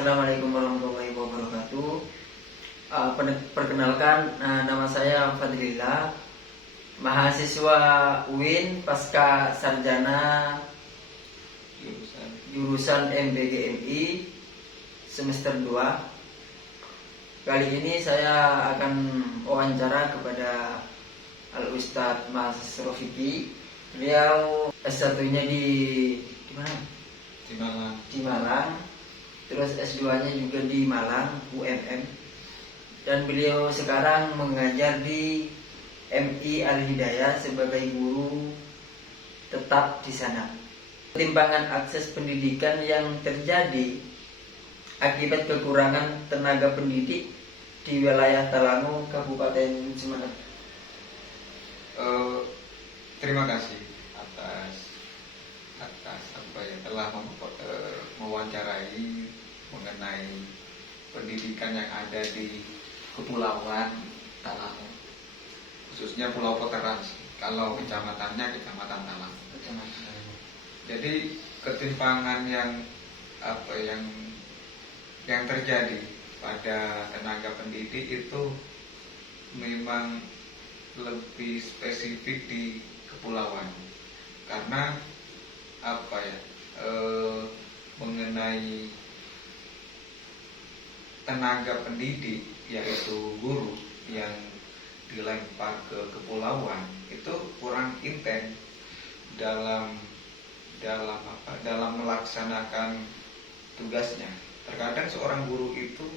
Assalamualaikum warahmatullahi wabarakatuh. Perkenalkan, nama saya Fadlillah, mahasiswa UIN pasca sarjana jurusan MBGMI semester 2. Kali ini saya akan wawancara kepada Al-Ustadz Mas Rofiki. Beliau S1-nya di mana? Di Malang. Terus S2-nya juga di Malang, UMM. Dan beliau sekarang mengajar di MI Al-Hidayah sebagai guru tetap di sana. Ketimpangan akses pendidikan yang terjadi akibat kekurangan tenaga pendidik di wilayah Talango, Kabupaten Semarang. Terima kasih atas telah mewawancarai mengenai pendidikan yang ada di Kepulauan Talango, khususnya Pulau Poterans. Kalau kecamatannya Kecamatan Talango. Jadi ketimpangan yang terjadi pada tenaga pendidik itu memang lebih spesifik di kepulauan, karena mengenai tenaga pendidik, yaitu guru yang dilempar ke kepulauan itu kurang intens dalam melaksanakan tugasnya. Terkadang seorang guru itu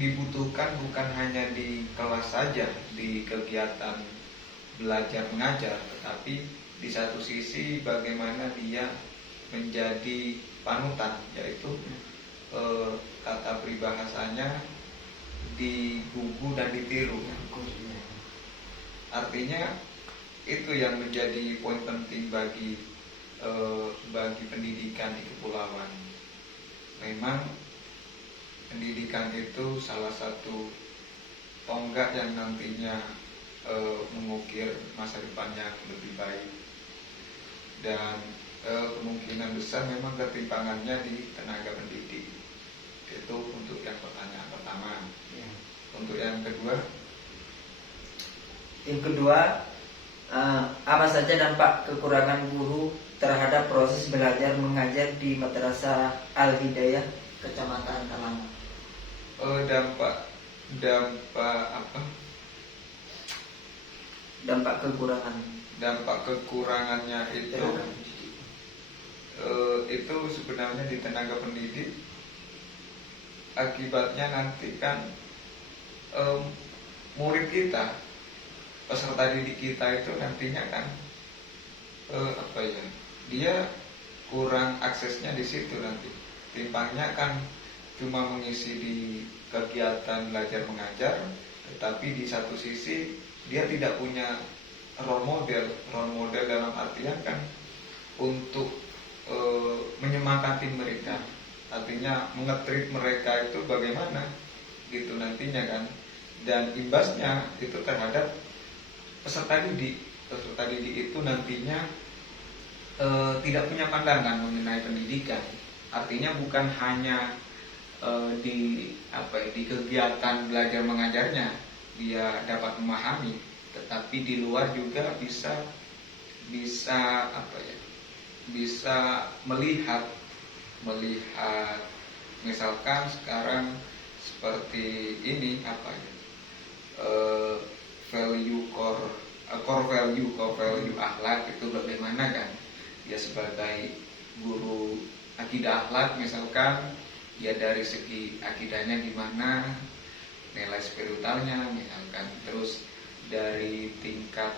dibutuhkan bukan hanya di kelas saja, di kegiatan belajar mengajar, tetapi di satu sisi bagaimana dia menjadi panutan, yaitu tata peribahasanya digugu dan ditiru. Artinya itu yang menjadi poin penting bagi pendidikan di kepulauan. Memang pendidikan itu salah satu tonggak yang nantinya mengukir masa depan yang lebih baik, dan kemungkinan besar memang ketimpangannya di tenaga pendidik. Itu untuk yang pertanyaan pertama. Ya. Untuk yang kedua, apa saja dampak kekurangan guru terhadap proses belajar mengajar di Madrasah Al-Hidayah Kecamatan Talango? Dampak kekurangannya itu sebenarnya di tenaga pendidik. Akibatnya nanti kan murid kita, peserta didik kita itu nantinya kan dia kurang aksesnya di situ nanti. Timpangnya kan cuma mengisi di kegiatan belajar mengajar, tetapi di satu sisi dia tidak punya role model dalam artian kan untuk menyemangati mereka, artinya mengetrit mereka itu bagaimana gitu nantinya kan. Dan imbasnya itu terhadap peserta didik itu nantinya tidak punya pandangan mengenai pendidikan. Artinya bukan hanya di kegiatan belajar mengajarnya dia dapat memahami, tetapi di luar juga bisa melihat misalkan sekarang seperti ini core value akhlak itu bagaimana kan dia sebagai guru akidah akhlak, misalkan ya dari segi akidahnya gimana, nilai spiritualnya misalkan, terus dari tingkat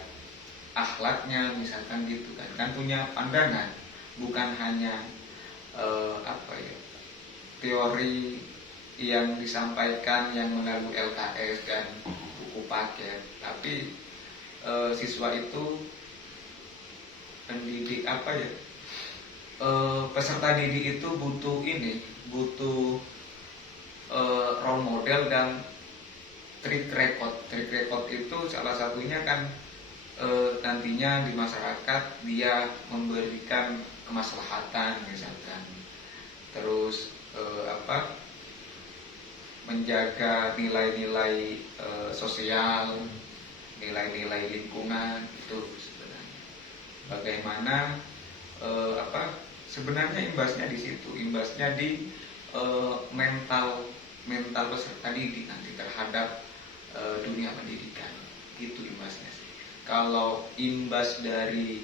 akhlaknya misalkan gitu kan punya pandangan, bukan hanya teori yang disampaikan yang melalui LKS dan buku paket, tapi siswa itu pendidik peserta didik itu butuh role model dan track record itu salah satunya kan nantinya di masyarakat dia memberikan kemaslahatan misalkan, terus menjaga nilai-nilai sosial, nilai-nilai lingkungan itu sebenarnya. Bagaimana sebenarnya imbasnya di situ, imbasnya di mental peserta didik nanti terhadap dunia pendidikan, itu imbasnya sih. Kalau imbas dari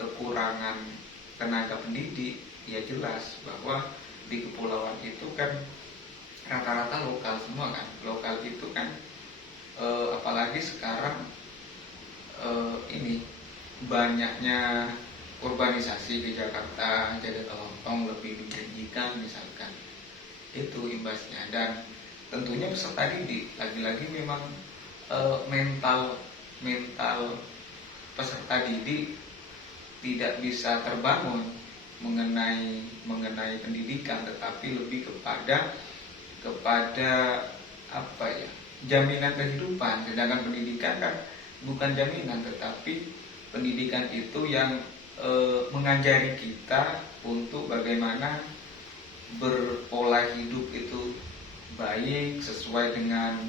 kekurangan tenaga pendidik, ya jelas bahwa di kepulauan itu kan rata-rata lokal semua kan. Lokal itu kan apalagi sekarang ini banyaknya urbanisasi di Jakarta, jadi kelompok lebih menjanjikan misalkan, itu imbasnya. Dan tentunya peserta didik lagi-lagi memang mental peserta didik tidak bisa terbangun mengenai pendidikan, tetapi lebih kepada apa ya, jaminan kehidupan. Sedangkan pendidikan kan bukan jaminan, tetapi pendidikan itu yang mengajari kita untuk bagaimana berpola hidup itu baik sesuai dengan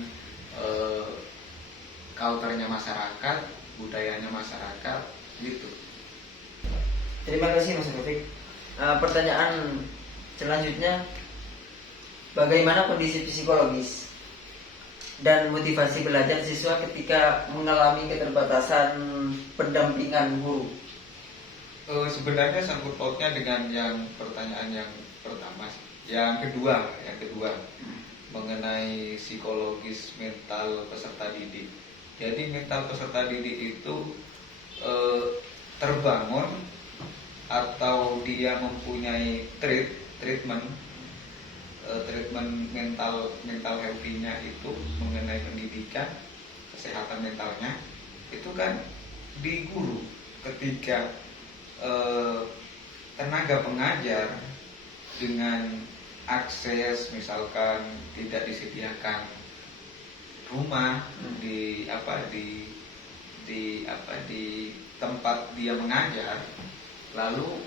culture-nya masyarakat, budayanya masyarakat, gitu. Terima kasih Mas Rafiq. Pertanyaan selanjutnya, bagaimana kondisi psikologis dan motivasi belajar siswa ketika mengalami keterbatasan pendampingan guru? Sebenarnya sangkut pautnya dengan yang pertanyaan yang pertama, yang kedua mengenai psikologis mental peserta didik. Jadi mental peserta didik itu terbangun atau dia mempunyai treatment mental healthy-nya itu mengenai pendidikan, kesehatan mentalnya itu kan di guru. Ketika tenaga pengajar dengan akses misalkan tidak disediakan rumah di tempat dia mengajar, lalu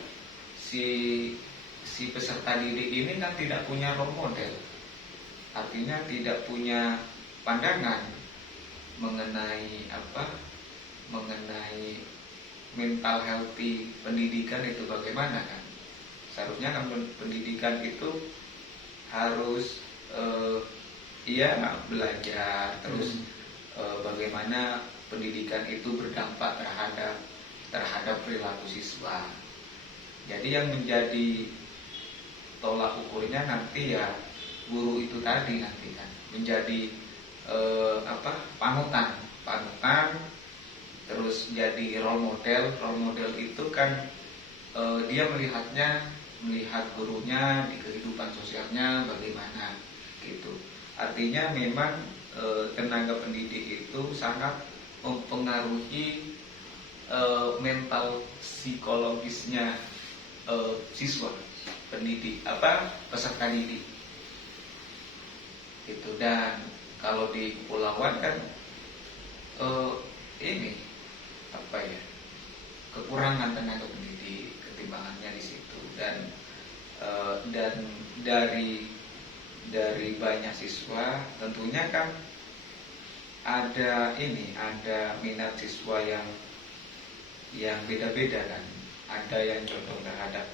si peserta didik ini kan tidak punya role model, artinya tidak punya pandangan mengenai mental healthy pendidikan itu bagaimana kan. Seharusnya kan pendidikan itu harus belajar terus bagaimana pendidikan itu berdampak terhadap perilaku siswa. Jadi yang menjadi tolak ukurnya nanti ya guru itu tadi nanti kan menjadi panutan, terus jadi role model itu kan dia melihat gurunya di kehidupan sosialnya bagaimana gitu. Artinya memang tenaga pendidik itu sangat mempengaruhi mental psikologisnya siswa peserta didik gitu. Dan kalau di kepulauan kan kekurangan tenaga pendidik, ketimbangannya di situ. Dan dari banyak siswa tentunya kan ada minat siswa yang beda-beda kan. Ada yang condong terhadap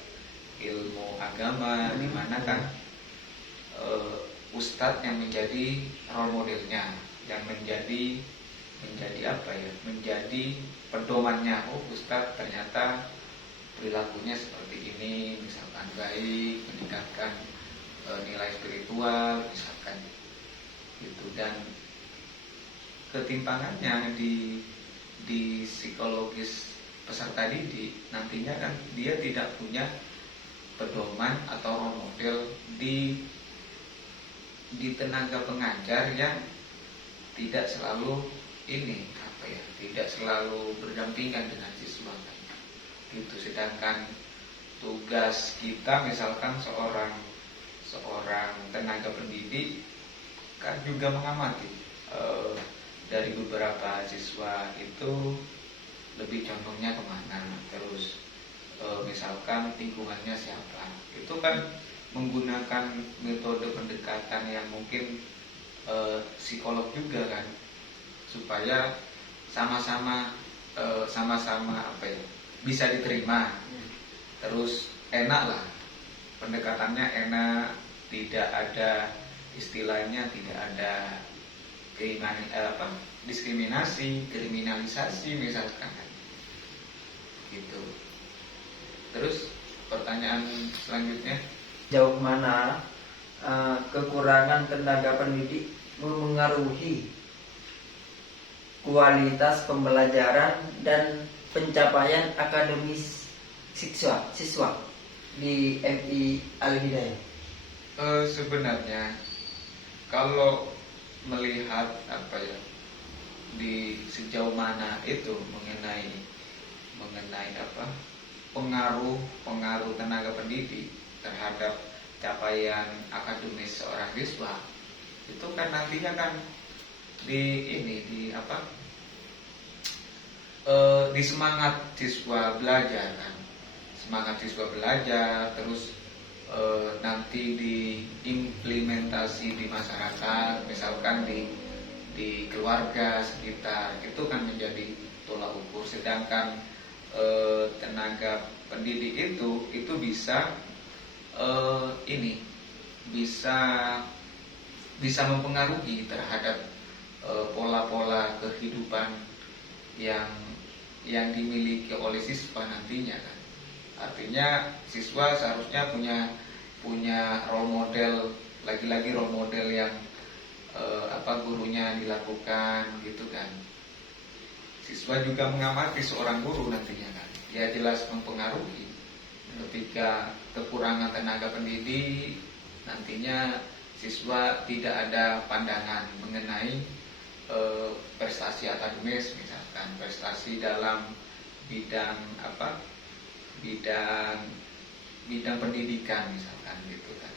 ilmu agama, di mana kan ustadz yang menjadi role modelnya, yang menjadi pedomannya. Oh, ustadz ternyata perilakunya seperti ini, misalkan baik, meningkatkan nilai spiritual misalkan gitu. Dan ketimpangannya di psikologis peserta didik nantinya kan dia tidak punya pedoman atau role model di tenaga pengajar yang tidak selalu tidak selalu berdampingan dengan siswa gitu. Sedangkan tugas kita misalkan seorang tenaga pendidik kan juga mengamati dari beberapa siswa itu lebih condongnya kemana, terus misalkan lingkungannya siapa, itu kan menggunakan metode pendekatan yang mungkin psikolog juga kan, supaya sama-sama sama-sama apa ya, bisa diterima, terus enak lah, pendekatannya enak, tidak ada istilahnya, tidak ada diskriminasi, kriminalisasi misalkan gitu. Terus pertanyaan selanjutnya, Jauh mana kekurangan tenaga pendidik memengaruhi kualitas pembelajaran dan pencapaian akademis siswa di MI Al Hidayah? sebenarnya kalau melihat apa ya, di sejauh mana itu mengenai apa, pengaruh tenaga pendidik terhadap capaian akademis seorang siswa, itu kan nantinya kan di semangat siswa belajar kan, semangat siswa belajar, terus nanti diimplementasi di masyarakat, misalkan di keluarga sekitar, itu kan menjadi tolak ukur. Sedangkan tenaga pendidik itu bisa bisa mempengaruhi terhadap pola-pola kehidupan yang dimiliki oleh siswa nantinya kan. Artinya siswa seharusnya punya role model, lagi-lagi role model yang gurunya dilakukan gitu kan. Siswa juga mengamati seorang guru nantinya kan, dia jelas mempengaruhi. Ketika kekurangan tenaga pendidik, nantinya siswa tidak ada pandangan mengenai prestasi akademis, misalkan prestasi dalam bidang bidang pendidikan misalkan gitu kan.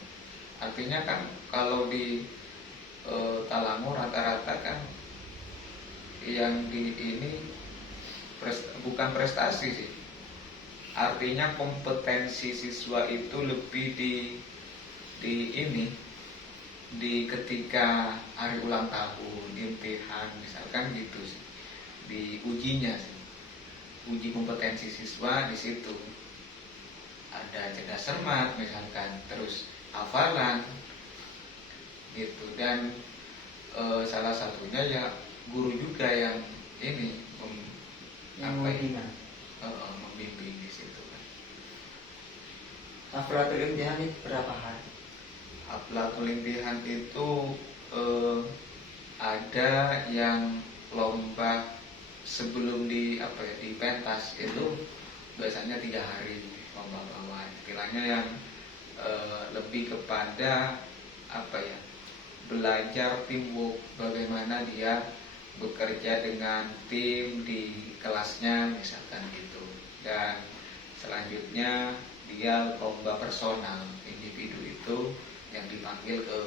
Artinya kan kalau di Talangor rata-rata kan yang bukan prestasi sih, artinya kompetensi siswa itu lebih di ketika hari ulang tahun, imtihan misalkan gitu sih, di ujinya sih, uji kompetensi siswa di situ ada cerdas cermat misalkan, terus hafalan gitu. Dan salah satunya ya guru juga yang membimbing di situ kan. Haflatul imtihan itu berapa hari? Haflatul imtihan itu ada yang lomba sebelum di pentas itu biasanya 3 hari lomba bawah. Istilahnya yang lebih kepada belajar teamwork, bagaimana dia bekerja dengan tim di kelasnya misalkan gitu. Dan selanjutnya dia lomba personal, individu itu yang dipanggil ke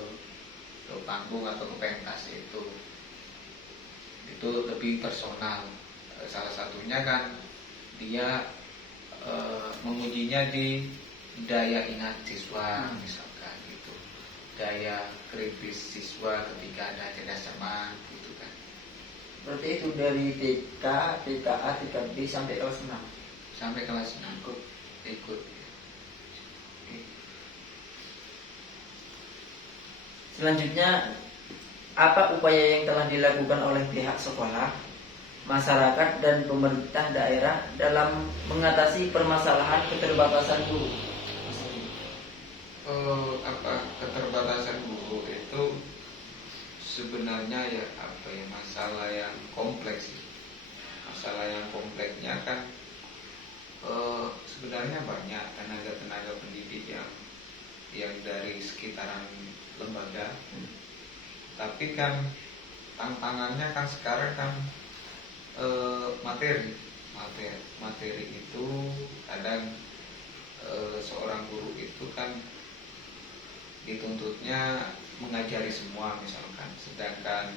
panggung atau ke pentas, itu lebih personal. Salah satunya kan dia mengujinya di daya ingat siswa misalkan gitu, daya kritis siswa ketika ada cerdas cermat gitu kan. Berarti itu dari TK, TKA, TKB sampai kelas 6. Sampai kelas 6 ikut. Selanjutnya, apa upaya yang telah dilakukan oleh pihak sekolah, masyarakat dan pemerintah daerah dalam mengatasi permasalahan keterbatasan guru? Keterbatasan guru itu sebenarnya masalah yang kompleks. Masalah yang kompleksnya kan sebenarnya banyak tenaga pendidik yang dari sekitaran lembaga, tapi kan tantangannya kan sekarang kan materi itu kadang seorang guru itu kan dituntutnya mengajari semua misalkan, sedangkan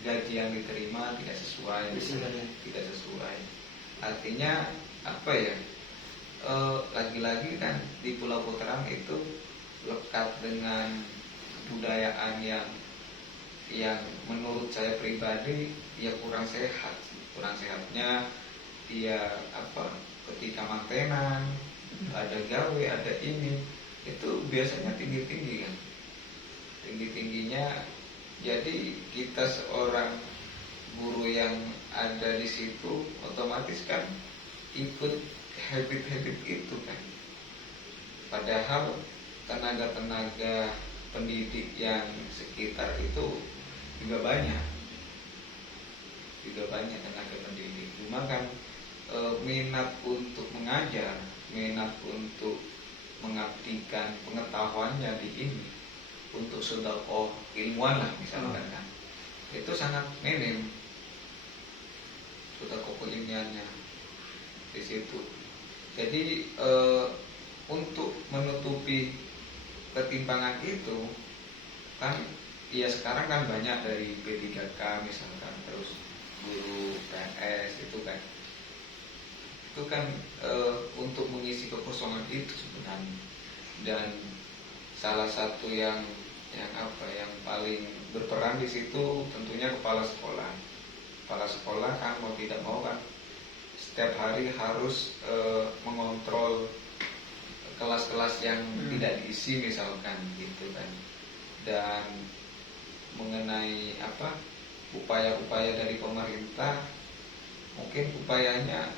gaji yang diterima tidak sesuai. Artinya lagi-lagi kan di Pulau Puterang itu lekat dengan kebudayaan yang menurut saya pribadi ya kurang sehat. Kurang sehatnya dia ketika mantenan ada gawe, ada ini, itu biasanya tinggi-tinggi kan, tinggi-tingginya. Jadi kita seorang guru yang ada di situ otomatis kan ikut habit-habit itu kan. Padahal tenaga-tenaga pendidik yang sekitar itu juga banyak tenaga pendidik. Cuma kan minat untuk mengajar, minat untuk mengabdikan pengetahuannya di ini untuk sedekah ilmuwan lah misalkan kan, itu sangat minim sedekah ilmiahnya di situ. Jadi untuk menutupi ketimpangan itu kan ya sekarang kan banyak dari P3K misalkan, terus guru PNS itu kan untuk mengisi kekosongan itu sebenarnya. Dan salah satu yang paling berperan di situ tentunya kepala sekolah. Kepala sekolah kan mau tidak mau kan setiap hari harus mengontrol kelas-kelas yang tidak diisi misalkan gitu kan. Dan mengenai upaya-upaya dari pemerintah, mungkin upayanya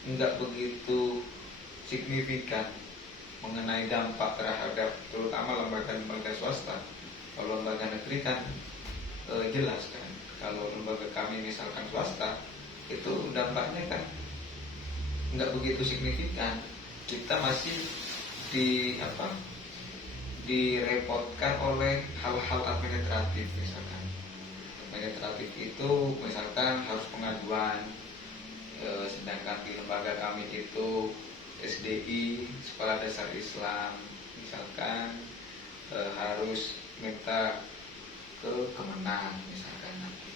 enggak begitu signifikan mengenai dampak terhadap terutama lembaga-lembaga swasta. Kalau lembaga negeri kan jelas kan. Kalau lembaga kami misalkan swasta, itu dampaknya kan enggak begitu signifikan. Kita masih direpotkan oleh hal-hal administratif misalkan. Administratif itu misalkan harus pengaduan, sedangkan di lembaga kami itu SDI, Sekolah Dasar Islam, misalkan harus minta ke Kemenang misalkan nanti.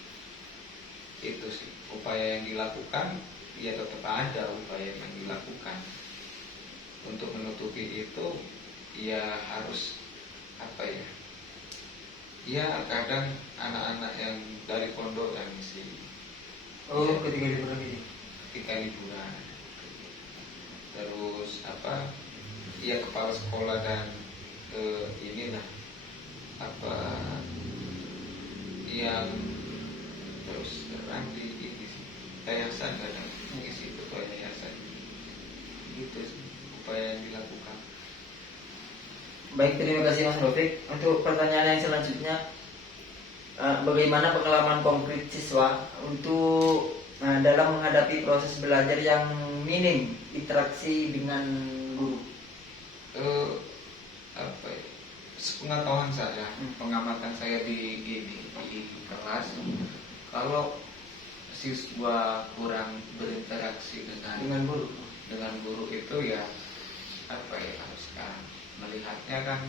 Itu sih upaya yang dilakukan, ya tetap ada upaya yang dilakukan untuk menutupi itu. Ya harus ya kadang anak-anak yang dari pondok yang isi ketika liburan terus ya kepala sekolah dan inilah yang terus terang di ini yayasan kadang mengisi ketua yayasan gitu sih upaya yang dilakukan. Baik, terima kasih Mas Rofik. Untuk pertanyaan yang selanjutnya, bagaimana pengalaman konkret siswa untuk dalam menghadapi proses belajar yang minim interaksi dengan guru? Sepengetahuan saya, pengamatan saya di kelas, kalau siswa kurang berinteraksi dengan guru itu ya harus sekarang melihatnya kan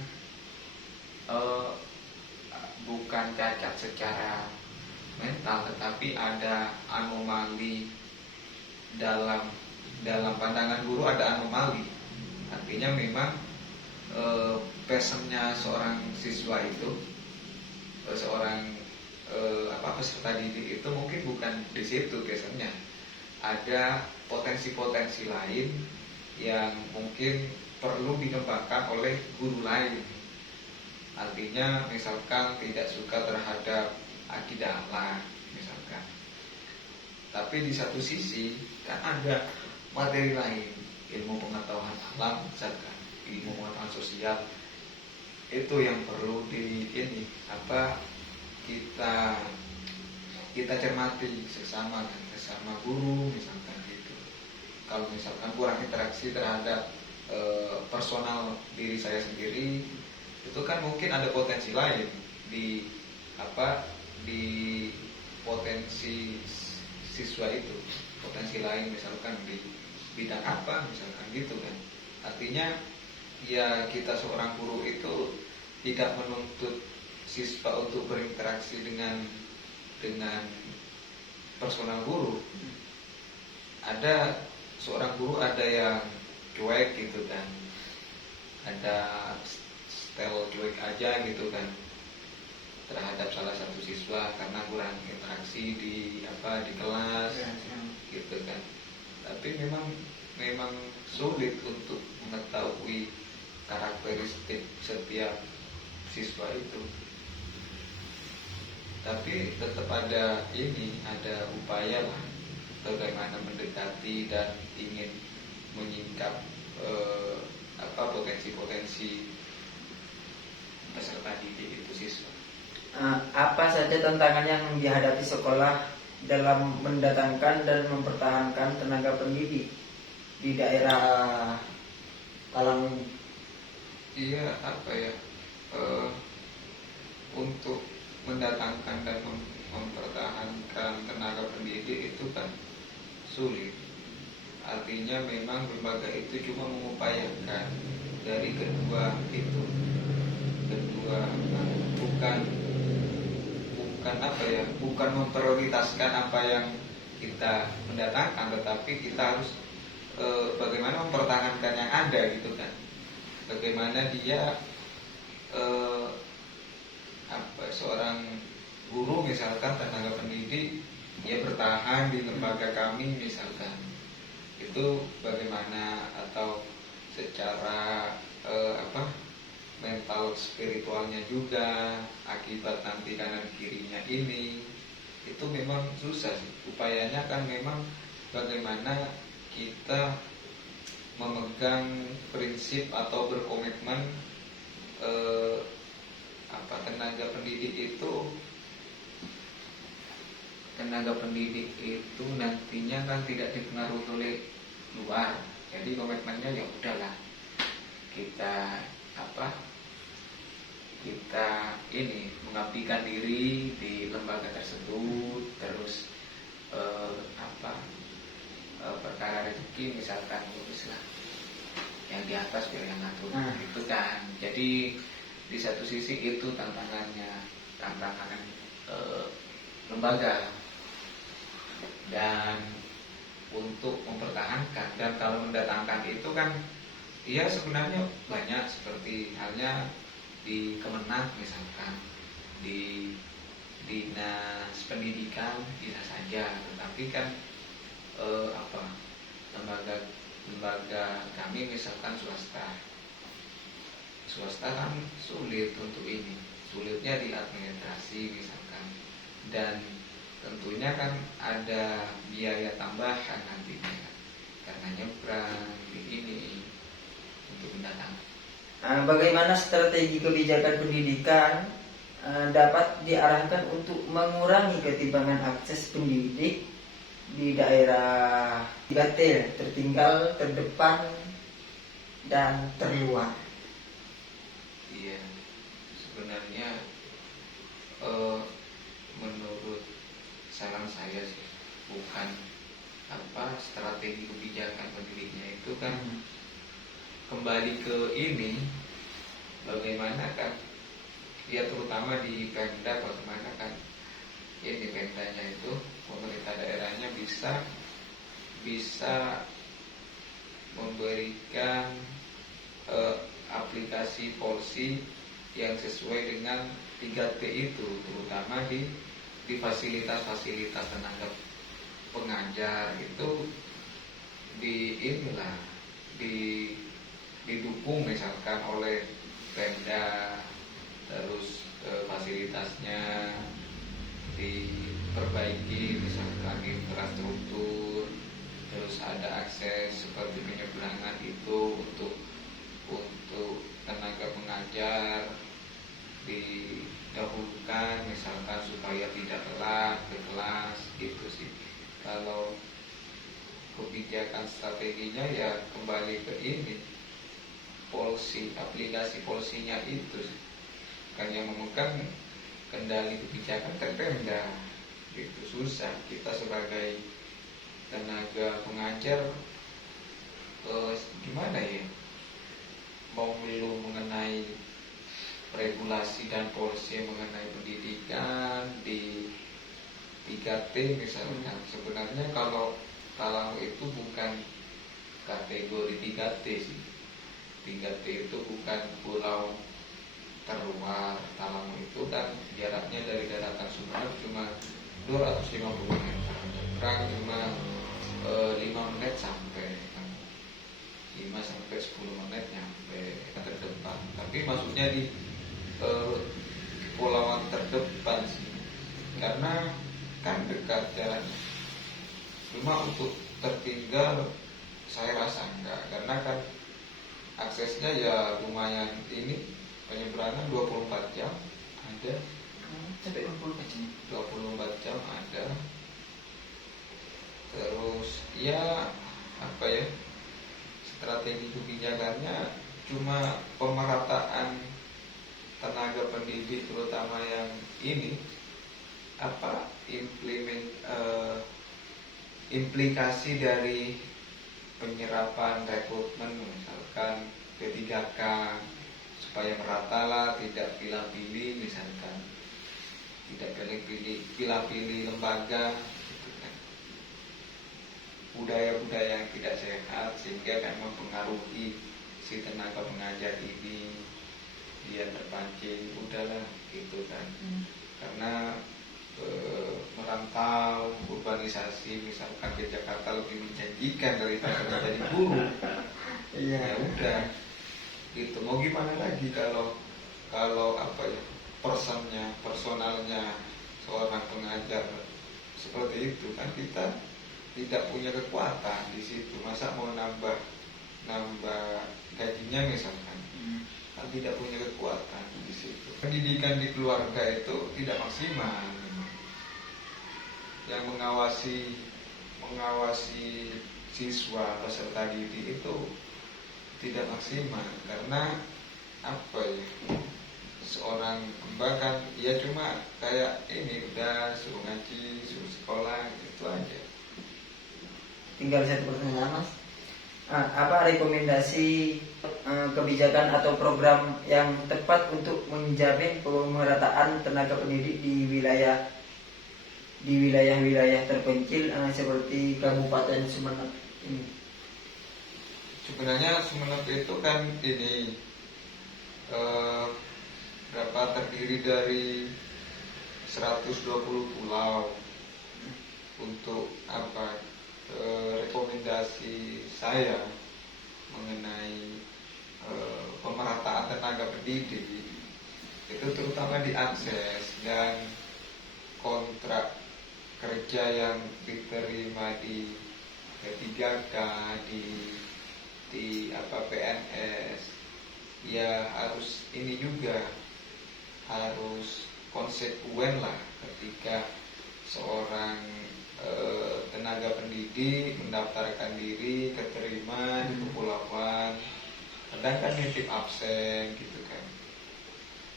bukan cacat secara mental, tetapi ada anomali dalam pandangan guru, ada anomali. Artinya memang passionnya seorang siswa itu, seorang peserta didik itu mungkin bukan di situ passionnya. Ada potensi-potensi lain yang mungkin perlu dikembangkan oleh guru lain. Artinya misalkan tidak suka terhadap akidah Allah misalkan. Tapi di satu sisi kan ada materi lain, ilmu pengetahuan alam misalkan, ilmu pengetahuan sosial. Itu yang perlu kita cermati sesama guru misalkan gitu. Kalau misalkan kurang interaksi terhadap personal diri saya sendiri, itu kan mungkin ada potensi lain di potensi siswa itu, potensi lain misalkan di bidang apa misalkan gitu kan. Artinya ya kita seorang guru itu tidak menuntut siswa untuk berinteraksi dengan personal guru. Ada seorang guru ada yang cuek gitu kan, ada style cuek aja gitu kan terhadap salah satu siswa karena kurang interaksi di kelas gitu kan. Tapi memang sulit untuk mengetahui karakteristik setiap siswa itu. Tapi tetap ada upaya lah bagaimana mendekati dan ingin menyingkap potensi-potensi peserta didik itu siswa. Apa saja tantangan yang dihadapi sekolah dalam mendatangkan dan mempertahankan tenaga pendidik di daerah Talang ini? Iya, untuk mendatangkan dan mempertahankan tenaga pendidik itu kan sulit. Artinya memang lembaga itu cuma mengupayakan dari kedua bukan memprioritaskan apa yang kita mendatangkan, tetapi kita harus bagaimana mempertahankan yang ada gitu kan. Bagaimana dia seorang guru misalkan, tenaga pendidik, dia bertahan di lembaga kami misalkan, itu bagaimana, atau secara mental spiritualnya juga akibat nanti kanan kirinya ini, itu memang susah sih. Upayanya kan memang bagaimana kita memegang prinsip atau berkomitmen tenaga pendidik itu nantinya kan tidak dipengaruhi oleh luar. Jadi komitmennya ya udahlah, kita mengabdikan diri di lembaga tersebut, terus perkara rezeki misalkan lah, yang di atas biar yang ngatur gitu kan. Jadi di satu sisi itu tantangan lembaga, dan untuk mempertahankan dan kalau mendatangkan itu kan iya sebenarnya banyak, seperti halnya di Kemenang misalkan, di dinas pendidikan bisa saja, tetapi kan lembaga kami misalkan swasta kan sulit untuk ini, sulitnya di administrasi misalkan, dan tentunya kan ada biaya tambahan nantinya karena nyebrang ini untuk mendatang. Bagaimana strategi kebijakan pendidikan dapat diarahkan untuk mengurangi ketimpangan akses pendidik di daerah 3T, tertinggal, terdepan, dan terluar? Iya, sebenarnya menurut saran saya sih, bukan strategi kebijakan pendidiknya itu kan kembali ke ini, bagaimana kan ya, terutama di Pemda, bagaimana kan ini Pemdanya itu, pemerintah daerahnya bisa memberikan aplikasi polisi yang sesuai dengan 3T itu, terutama di fasilitas-fasilitas tenaga pengajar itu didukung misalkan oleh Pemda, terus fasilitasnya diperbaiki misalkan infrastruktur, terus ada akses seperti penyeberangan itu untuk tenaga pengajar didahulukan misalkan supaya tidak telat ke kelas gitu sih. Kalau kebijakan strateginya ya kembali ke ini, aplikasi polisinya itu kan yang memegang kendali kebijakan kan Pemda. Itu susah, kita sebagai tenaga pengajar gimana ya, mau ngeluh mengenai regulasi dan polisi mengenai pendidikan di 3T misalnya. Sebenarnya kalau itu bukan kategori 3T sih. 3T itu bukan pulau terluar. Talamu itu kan jaraknya dari daratan Sumeneb cuma 250 meter. Nyebrang cuma 5 menit sampai, 5 sampai 10 menit nyampe terdepan. Tapi maksudnya di kepulauan terdepan sih, karena kan dekat jaraknya. Cuma untuk tertinggal saya rasa enggak, karena kan aksesnya ya lumayan, ini penyeberangan 24 jam ada, Sampai 60 24 jam ada. Terus ya apa ya, strategi kebijakannya cuma pemerataan tenaga pendidik, terutama yang ini apa implikasi dari penyerapan rekrutmen, misalkan P3K, supaya merata lah, tidak pilih-pilih, misalkan tidak pilih-pilih lembaga gitu kan. Budaya-budaya yang tidak sehat sehingga kan mempengaruhi si tenaga pengajar ini, dia terpancing udahlah gitu kan. Karena merantau, urbanisasi misalkan ke Jakarta lebih menjanjikan daripada menjadi guru. Ya udah gitu, mau gimana lagi kalau apa ya, personalnya seorang pengajar seperti itu kan, kita tidak punya kekuatan di situ. Masa mau nambah gajinya misalkan, kan tidak punya kekuatan di situ. Pendidikan di keluarga itu tidak maksimal. Yang mengawasi siswa peserta didik itu tidak maksimal, karena apa ya, seorang hamba kan ya cuma kayak ini, udah suruh ngaji, suruh sekolah gitu aja. Tinggal satu pertanyaan, Mas. Apa rekomendasi kebijakan atau program yang tepat untuk menjamin pemerataan tenaga pendidik di wilayah-wilayah terpencil seperti Kabupaten Sumeneb ini? Sebenarnya Sumeneb itu kan ini terdiri dari 120 pulau. Untuk apa, rekomendasi saya mengenai pemerataan tenaga pendidik itu terutama diakses dan kontrak kerja yang diterima di P3K, di apa PNS ya harus ini juga, harus konsekuen lah ketika seorang tenaga pendidik mendaftarkan diri, keterima di kepulauan, kadang kan nitip absen gitu kan.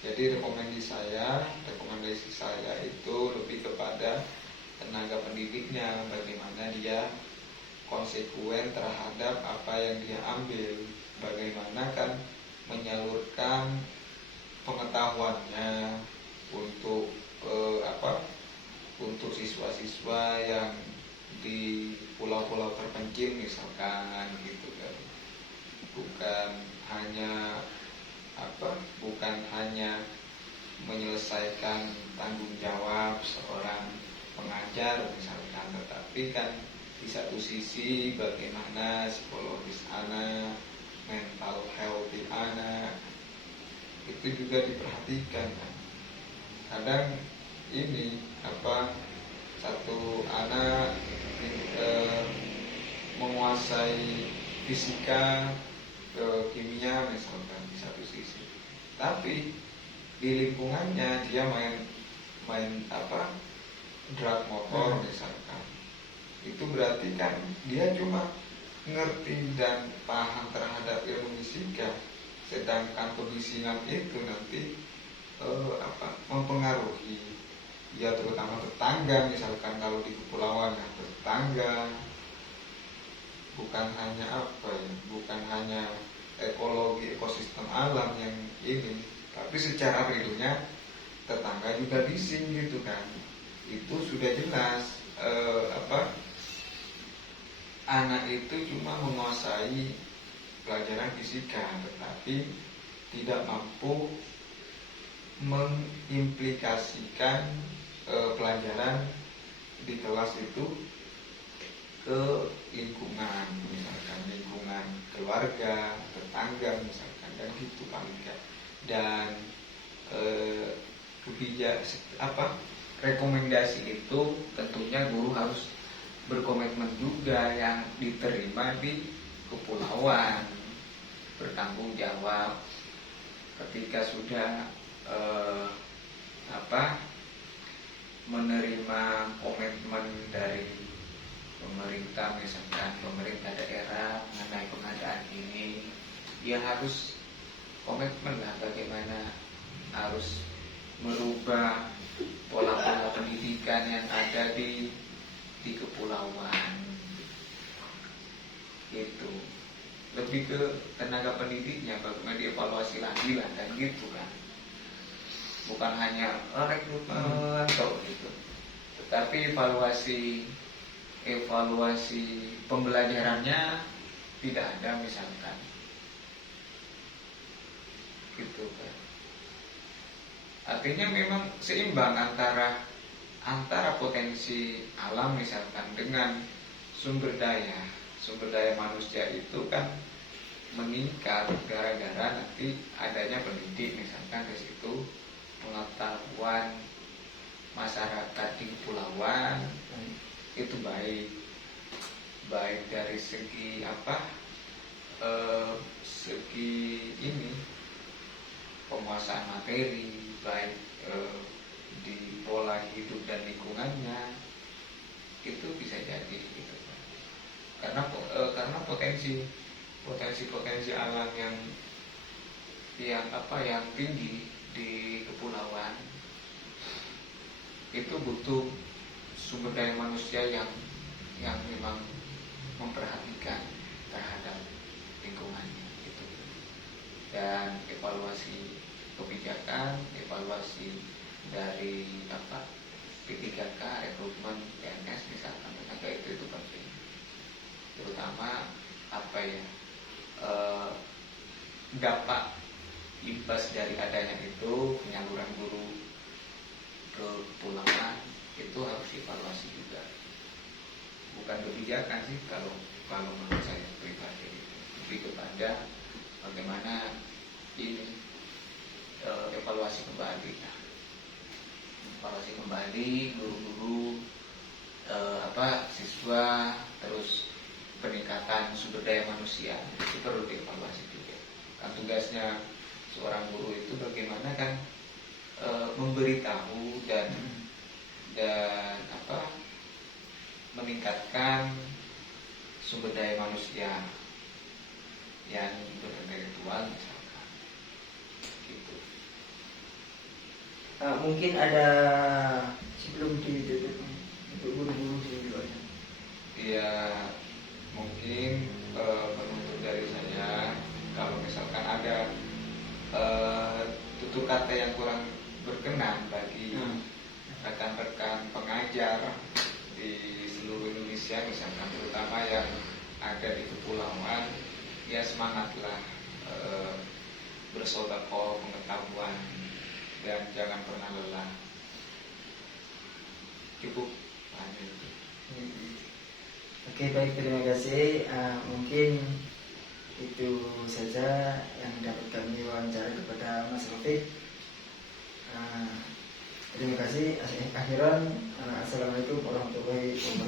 Jadi rekomendasi saya itu lebih kepada tenaga pendidiknya, bagaimana dia konsekuen terhadap apa yang dia ambil, bagaimana kan menyalurkan pengetahuannya untuk untuk siswa-siswa yang di pulau-pulau terpencil misalkan gitu kan. Bukan hanya menyelesaikan tanggung jawab seorang pengajar misalkan, tetapi kan di satu sisi bagaimana psikologis anak, mental health anak itu juga diperhatikan kan. Kadang ini satu anak menguasai fisika, kimia misalkan di satu sisi, tapi di lingkungannya dia main drug motor misalkan, itu berarti kan dia cuma ngerti dan paham terhadap ilmu fisika, sedangkan kebisingan itu nanti mempengaruhi ya, terutama tetangga misalkan. Kalau di kepulauan ya tetangga, bukan hanya ekologi ekosistem alam yang ini, tapi secara realnya tetangga juga bising gitu kan. Itu sudah jelas anak itu cuma menguasai pelajaran fisika, tetapi tidak mampu mengimplikasikan pelajaran di kelas itu ke lingkungan, misalkan lingkungan keluarga, tetangga misalkan, dan gitu paling enggak. Dan rekomendasi itu tentunya guru harus berkomitmen juga yang diterima di kepulauan, bertanggung jawab ketika sudah menerima komitmen dari pemerintah, misalkan pemerintah daerah mengenai pengadaan ini, dia harus komitmen lah bagaimana harus merubah pola-pola pendidikan yang ada di kepulauan. Gitu. Lebih ke tenaga pendidiknya, bagaimana dievaluasi lagi lah, dan gitu kan. Bukan hanya rekrutmen atau gitu, tetapi evaluasi pembelajarannya tidak ada misalkan, gitu kan. Artinya memang seimbang antara potensi alam misalkan dengan sumber daya manusia itu kan meningkat gara-gara nanti adanya pendidik, misalkan di situ pengetahuan masyarakat di kepulauan itu baik dari segi segi ini penguasaan materi, baik di pola hidup dan lingkungannya, itu bisa jadi gitu kan. Karena potensi alam yang tinggi di kepulauan itu butuh sumber daya manusia yang memang memperhatikan terhadap lingkungannya gitu. Dan evaluasi kebijakan, evaluasi dari P3K, rekrutmen PNS misalkan, tenaga itu penting. Terutama dampak imbas dari adanya itu penyaluran guru ke kepulauan itu harus dievaluasi juga. Bukan kebijakan sih kalau menurut saya pribadi, lebih kepada bagaimana ini evaluasi kembali guru-guru, siswa, terus peningkatan sumber daya manusia itu perlu dievaluasi juga. Kan tugasnya seorang guru itu bagaimana kan memberitahu dan meningkatkan sumber daya manusia yang berintelektual misalkan gitu. Mungkin ada sebelum ditutup untuk guru-guru di luarnya. Ya mungkin penutup dari saya, kalau misalkan ada tutur kata yang kurang berkenan bagi rekan-rekan pengajar di seluruh Indonesia, misalkan terutama yang ada di kepulauan, ya semangatlah bersedekah pengetahuan dan jangan pernah lelah. Cukup lanjut. Oke, baik, terima kasih. Mungkin itu saja yang dapat kami wawancara kepada Mas Rafiq. Terima kasih. Akhiran, assalamualaikum warahmatullahi wabarakatuh.